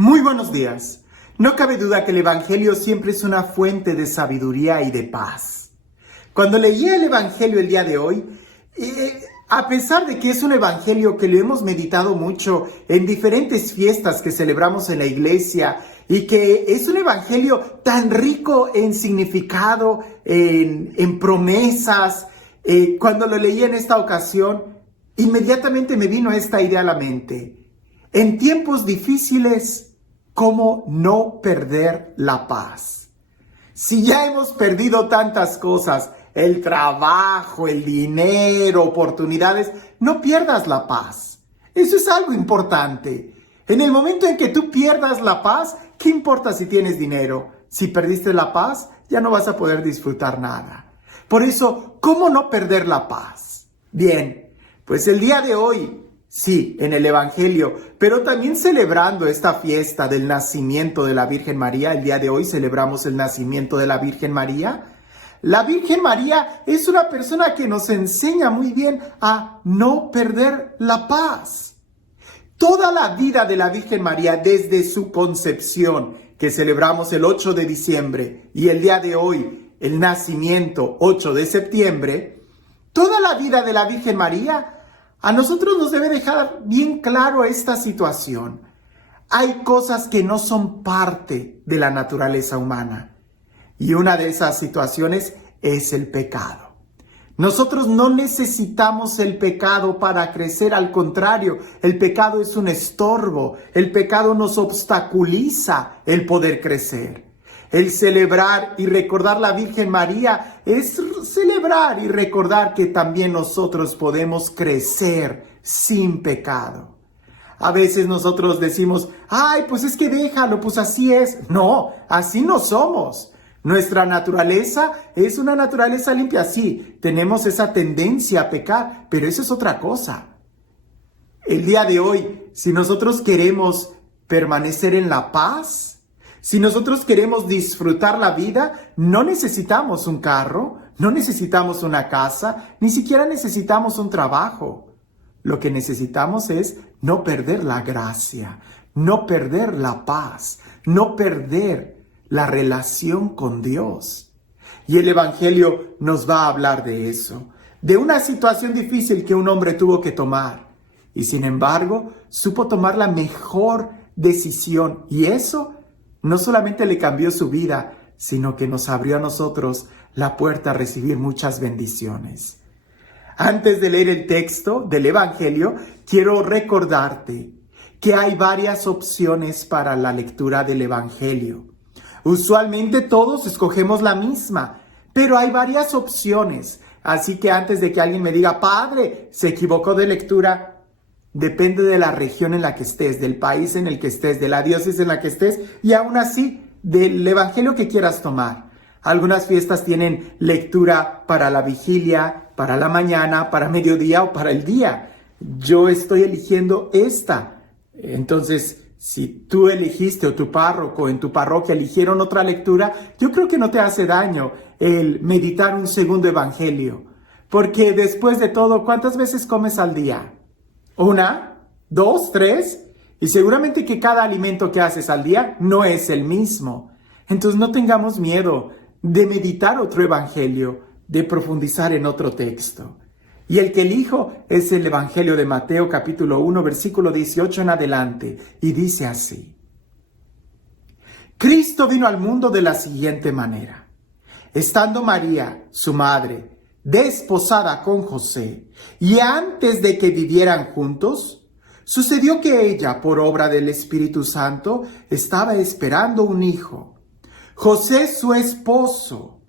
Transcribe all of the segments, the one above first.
Muy buenos días. No cabe duda que el Evangelio siempre es una fuente de sabiduría y de paz. Cuando leí el Evangelio el día de hoy, a pesar de que es un Evangelio que lo hemos meditado mucho en diferentes fiestas que celebramos en la iglesia y que es un Evangelio tan rico en significado, en promesas, cuando lo leí en esta ocasión, inmediatamente me vino esta idea a la mente. En tiempos difíciles, ¿cómo no perder la paz? Si ya hemos perdido tantas cosas, el trabajo, el dinero, oportunidades, no pierdas la paz. Eso es algo importante. En el momento en que tú pierdas la paz, ¿qué importa si tienes dinero? Si perdiste la paz, ya no vas a poder disfrutar nada. Por eso, ¿cómo no perder la paz? Bien, pues el día de hoy, sí, en el Evangelio, pero también celebrando esta fiesta del nacimiento de la Virgen María. El día de hoy celebramos el nacimiento de la Virgen María. La Virgen María es una persona que nos enseña muy bien a no perder la paz. Toda la vida de la Virgen María, desde su concepción, que celebramos el 8 de diciembre, y el día de hoy, el nacimiento, 8 de septiembre, toda la vida de la Virgen María a nosotros nos debe dejar bien claro esta situación. Hay cosas que no son parte de la naturaleza humana. Y una de esas situaciones es el pecado. Nosotros no necesitamos el pecado para crecer, al contrario, el pecado es un estorbo, el pecado nos obstaculiza el poder crecer. El celebrar y recordar la Virgen María es celebrar y recordar que también nosotros podemos crecer sin pecado. A veces nosotros decimos, ay, pues es que déjalo, pues así es. No, así no somos. Nuestra naturaleza es una naturaleza limpia. Sí, tenemos esa tendencia a pecar, pero eso es otra cosa. El día de hoy, si nosotros queremos permanecer en la paz, si nosotros queremos disfrutar la vida, no necesitamos un carro, no necesitamos una casa, ni siquiera necesitamos un trabajo. Lo que necesitamos es no perder la gracia, no perder la paz, no perder la relación con Dios. Y el Evangelio nos va a hablar de eso, de una situación difícil que un hombre tuvo que tomar. Y sin embargo, supo tomar la mejor decisión. Y eso no solamente le cambió su vida, sino que nos abrió a nosotros la puerta a recibir muchas bendiciones. Antes de leer el texto del Evangelio, quiero recordarte que hay varias opciones para la lectura del Evangelio. Usualmente todos escogemos la misma, pero hay varias opciones. Así que antes de que alguien me diga, padre, se equivocó de lectura, depende de la región en la que estés, del país en el que estés, de la diócesis en la que estés y aún así del Evangelio que quieras tomar. Algunas fiestas tienen lectura para la vigilia, para la mañana, para mediodía o para el día. Yo estoy eligiendo esta. Entonces, si tú elegiste o tu párroco en tu parroquia eligieron otra lectura, yo creo que no te hace daño el meditar un segundo Evangelio. Porque después de todo, ¿cuántas veces comes al día? 1, 2, 3, y seguramente que cada alimento que haces al día no es el mismo. Entonces no tengamos miedo de meditar otro evangelio, de profundizar en otro texto. Y el que elijo es el Evangelio de Mateo capítulo 1, versículo 18 en adelante, y dice así. Cristo vino al mundo de la siguiente manera. Estando María, su madre, desposada con José, y antes de que vivieran juntos, sucedió que ella, por obra del Espíritu Santo, estaba esperando un hijo. José, su esposo,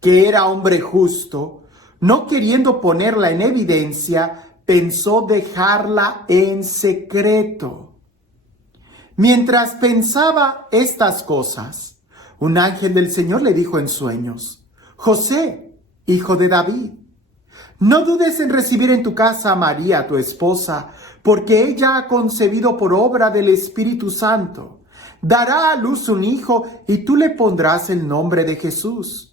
que era hombre justo, no queriendo ponerla en evidencia, pensó dejarla en secreto. Mientras pensaba estas cosas, un ángel del Señor le dijo en sueños, José, hijo de David, no dudes en recibir en tu casa a María, tu esposa, porque ella ha concebido por obra del Espíritu Santo. Dará a luz un hijo y tú le pondrás el nombre de Jesús,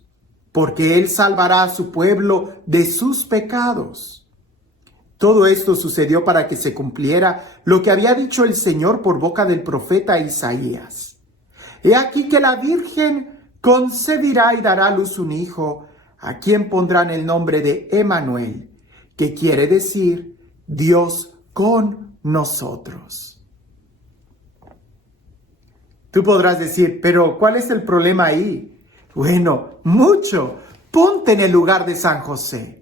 porque él salvará a su pueblo de sus pecados. Todo esto sucedió para que se cumpliera lo que había dicho el Señor por boca del profeta Isaías. He aquí que la Virgen concebirá y dará a luz un hijo, a quien pondrán el nombre de Emmanuel, que quiere decir Dios con nosotros. Tú podrás decir, pero ¿cuál es el problema ahí? Bueno, mucho. Ponte en el lugar de San José.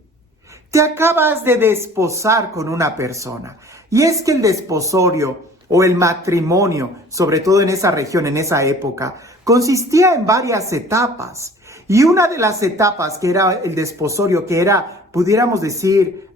Te acabas de desposar con una persona. Y es que el desposorio o el matrimonio, sobre todo en esa región, en esa época, consistía en varias etapas. Y una de las etapas que era el desposorio, que era, pudiéramos decir,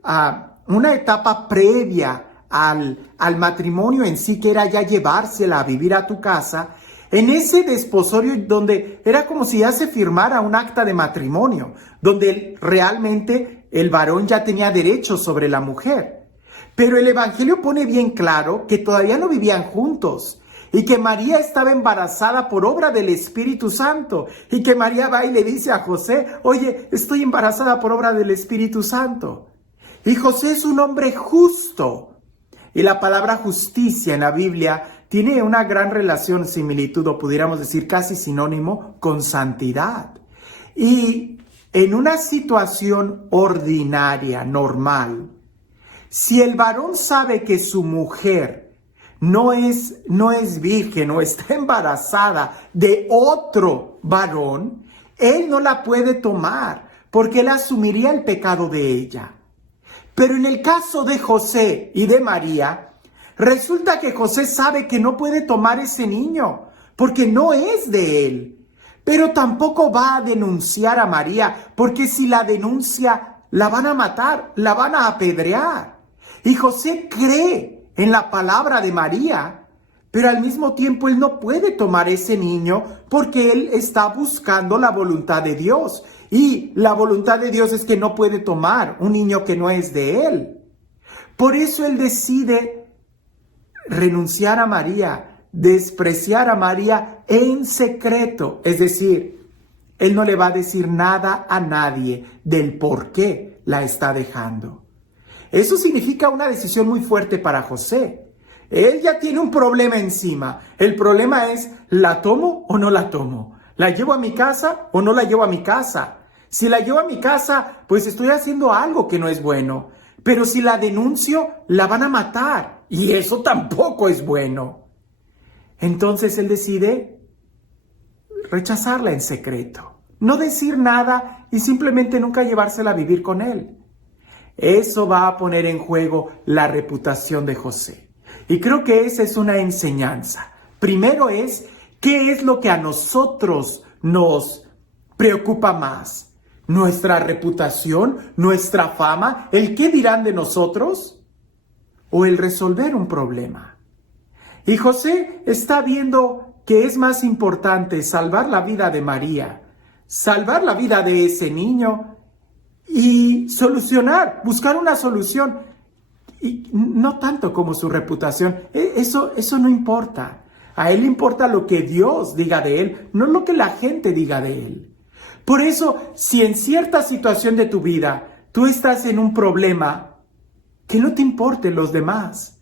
una etapa previa al matrimonio en sí, que era ya llevársela a vivir a tu casa, en ese desposorio donde era como si ya se firmara un acta de matrimonio, donde realmente el varón ya tenía derechos sobre la mujer. Pero el Evangelio pone bien claro que todavía no vivían juntos y que María estaba embarazada por obra del Espíritu Santo y que María va y le dice a José, oye, estoy embarazada por obra del Espíritu Santo. Y José es un hombre justo. Y la palabra justicia en la Biblia tiene una gran relación, similitud, o pudiéramos decir casi sinónimo, con santidad. Y en una situación ordinaria, normal, si el varón sabe que su mujer no es virgen o está embarazada de otro varón, él no la puede tomar porque él asumiría el pecado de ella. Pero en el caso de José y de María, resulta que José sabe que no puede tomar ese niño porque no es de él. Pero tampoco va a denunciar a María porque si la denuncia la van a matar, la van a apedrear. Y José cree en la palabra de María, pero al mismo tiempo él no puede tomar ese niño porque él está buscando la voluntad de Dios. Y la voluntad de Dios es que no puede tomar un niño que no es de él. Por eso él decide renunciar a María, despreciar a María en secreto. Es decir, él no le va a decir nada a nadie del por qué la está dejando. Eso significa una decisión muy fuerte para José. Él ya tiene un problema encima. El problema es, ¿la tomo o no la tomo? ¿La llevo a mi casa o no la llevo a mi casa? Si la llevo a mi casa, pues estoy haciendo algo que no es bueno. Pero si la denuncio, la van a matar. Y eso tampoco es bueno. Entonces él decide rechazarla en secreto. No decir nada y simplemente nunca llevársela a vivir con él. Eso va a poner en juego la reputación de José. Y creo que esa es una enseñanza. Primero es, ¿qué es lo que a nosotros nos preocupa más? ¿Nuestra reputación? ¿Nuestra fama? ¿El qué dirán de nosotros? ¿O el resolver un problema? Y José está viendo que es más importante salvar la vida de María, salvar la vida de ese niño y buscar una solución. Y no tanto como su reputación. Eso no importa. A él importa lo que Dios diga de él, no lo que la gente diga de él. Por eso, si en cierta situación de tu vida tú estás en un problema, que no te importen los demás.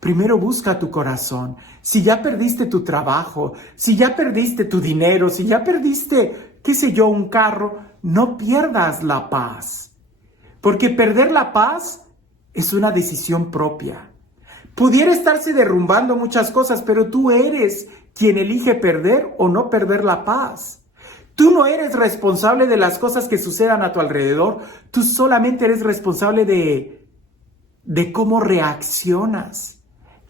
Primero busca tu corazón. Si ya perdiste tu trabajo, si ya perdiste tu dinero, si ya perdiste, qué sé yo, un carro, no pierdas la paz. Porque perder la paz es una decisión propia. Pudiera estarse derrumbando muchas cosas, pero tú eres quien elige perder o no perder la paz. Tú no eres responsable de las cosas que sucedan a tu alrededor. Tú solamente eres responsable de cómo reaccionas.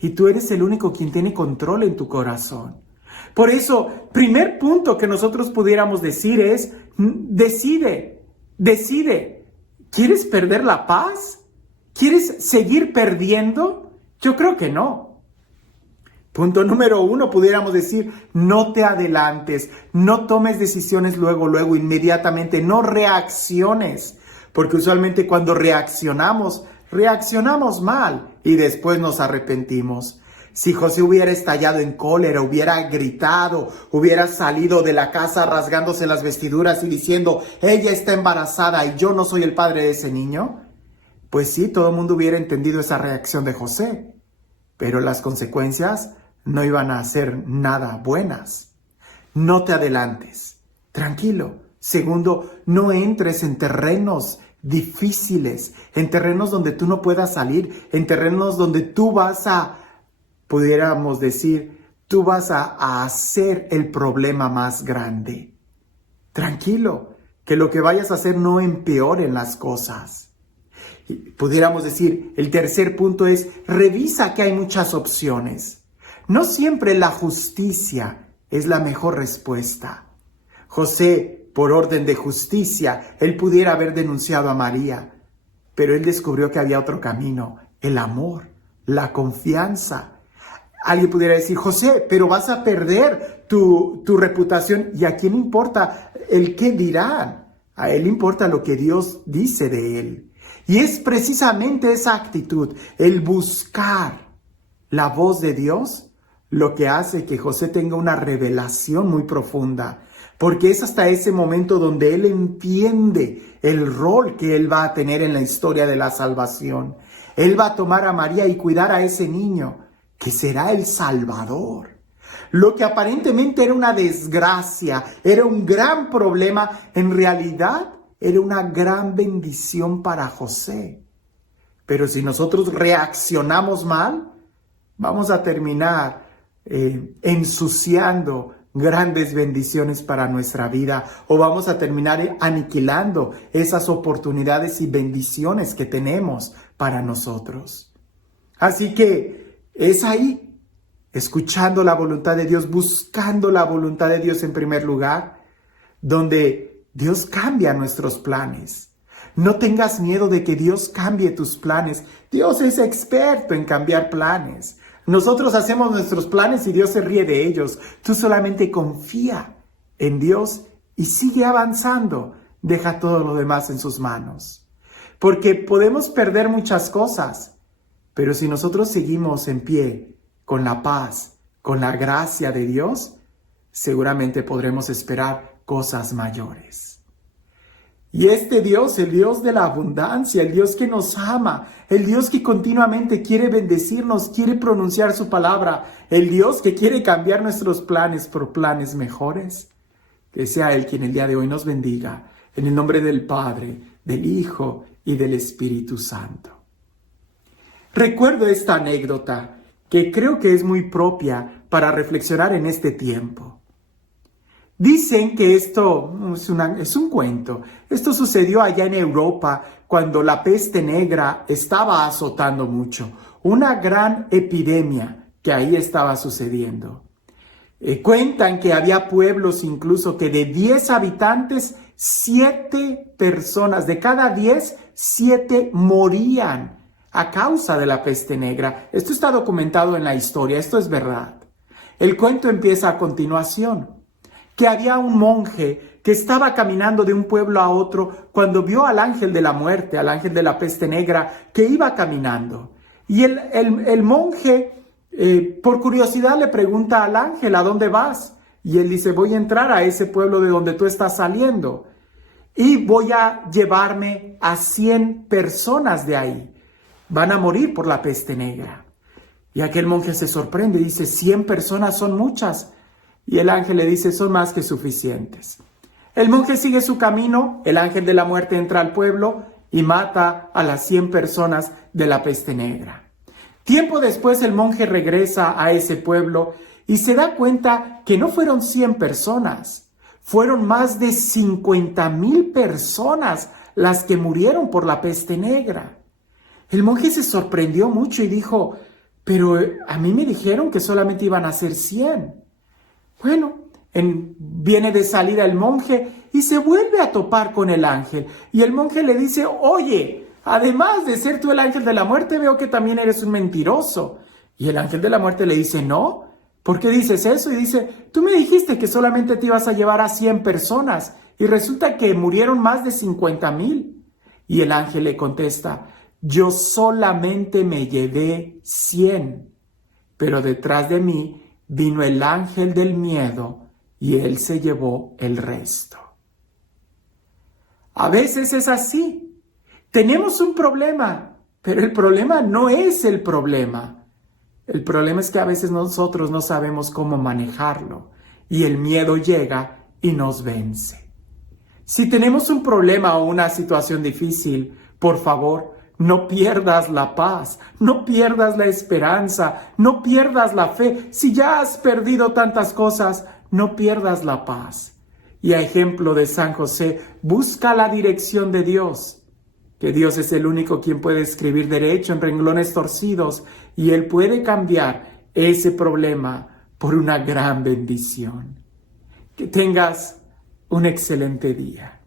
Y tú eres el único quien tiene control en tu corazón. Por eso, primer punto que nosotros pudiéramos decir es, decide. ¿Quieres perder la paz? ¿Quieres seguir perdiendo? Yo creo que no. Punto número 1, pudiéramos decir, no te adelantes, no tomes decisiones luego, inmediatamente, no reacciones, porque usualmente cuando reaccionamos mal y después nos arrepentimos. Si José hubiera estallado en cólera, hubiera gritado, hubiera salido de la casa rasgándose las vestiduras y diciendo, ella está embarazada y yo no soy el padre de ese niño, Pues sí, todo el mundo hubiera entendido esa reacción de José, pero las consecuencias no iban a ser nada buenas. No te adelantes, tranquilo. Segundo, no entres en terrenos difíciles, en terrenos donde tú no puedas salir, en terrenos donde tú pudiéramos decir, tú vas a hacer el problema más grande. Tranquilo, que lo que vayas a hacer no empeore las cosas. Pudiéramos decir, el tercer punto es, revisa que hay muchas opciones. No siempre la justicia es la mejor respuesta. José, por orden de justicia, él pudiera haber denunciado a María, pero él descubrió que había otro camino, el amor, la confianza. Alguien pudiera decir, José, pero vas a perder tu reputación. ¿Y a quién importa el qué dirán? A él importa lo que Dios dice de él. Y es precisamente esa actitud, el buscar la voz de Dios, lo que hace que José tenga una revelación muy profunda. Porque es hasta ese momento donde él entiende el rol que él va a tener en la historia de la salvación. Él va a tomar a María y cuidar a ese niño, que será el Salvador. Lo que aparentemente era una desgracia, era un gran problema, en realidad era una gran bendición para José. Pero si nosotros reaccionamos mal, vamos a terminar ensuciando grandes bendiciones para nuestra vida, o vamos a terminar aniquilando esas oportunidades y bendiciones que tenemos para nosotros. Así que es ahí, escuchando la voluntad de Dios, buscando la voluntad de Dios en primer lugar, donde Dios cambia nuestros planes. No tengas miedo de que Dios cambie tus planes. Dios es experto en cambiar planes. Nosotros hacemos nuestros planes y Dios se ríe de ellos. Tú solamente confía en Dios y sigue avanzando. Deja todo lo demás en sus manos. Porque podemos perder muchas cosas, pero si nosotros seguimos en pie, con la paz, con la gracia de Dios, seguramente podremos esperar cosas mayores. Y este Dios, el Dios de la abundancia, el Dios que nos ama, el Dios que continuamente quiere bendecirnos, quiere pronunciar su palabra, el Dios que quiere cambiar nuestros planes por planes mejores, que sea Él quien el día de hoy nos bendiga, en el nombre del Padre, del Hijo y del Espíritu Santo. Recuerdo esta anécdota que creo que es muy propia para reflexionar en este tiempo. Dicen que esto es un cuento. Esto sucedió allá en Europa cuando la peste negra estaba azotando mucho. Una gran epidemia que ahí estaba sucediendo. Cuentan que había pueblos incluso que de 10 habitantes, 7 personas, de cada 10, 7 morían a causa de la peste negra. Esto está documentado en la historia, esto es verdad. El cuento empieza a continuación, que había un monje que estaba caminando de un pueblo a otro cuando vio al ángel de la muerte, al ángel de la peste negra, que iba caminando. Y el monje, por curiosidad, le pregunta al ángel, ¿a dónde vas? Y él dice, voy a entrar a ese pueblo de donde tú estás saliendo y voy a llevarme a 100 personas de ahí. Van a morir por la peste negra. Y aquel monje se sorprende y dice, 100 personas son muchas. Y el ángel le dice, son más que suficientes. El monje sigue su camino, el ángel de la muerte entra al pueblo y mata a las 100 personas de la peste negra. Tiempo después el monje regresa a ese pueblo y se da cuenta que no fueron 100 personas, fueron más de 50,000 personas las que murieron por la peste negra. El monje se sorprendió mucho y dijo, pero a mí me dijeron que solamente iban a ser 100. Bueno, viene de salida el monje y se vuelve a topar con el ángel. Y el monje le dice, oye, además de ser tú el ángel de la muerte, veo que también eres un mentiroso. Y el ángel de la muerte le dice, no, ¿por qué dices eso? Y dice, tú me dijiste que solamente te ibas a llevar a 100 personas y resulta que murieron más de 50,000. Y el ángel le contesta, yo solamente me llevé 100, pero detrás de mí vino el ángel del miedo y él se llevó el resto. A veces es así. Tenemos un problema, pero el problema no es el problema. El problema es que a veces nosotros no sabemos cómo manejarlo y el miedo llega y nos vence. Si tenemos un problema o una situación difícil, por favor, no pierdas la paz, no pierdas la esperanza, no pierdas la fe. Si ya has perdido tantas cosas, no pierdas la paz. Y a ejemplo de San José, busca la dirección de Dios, que Dios es el único quien puede escribir derecho en renglones torcidos y Él puede cambiar ese problema por una gran bendición. Que tengas un excelente día.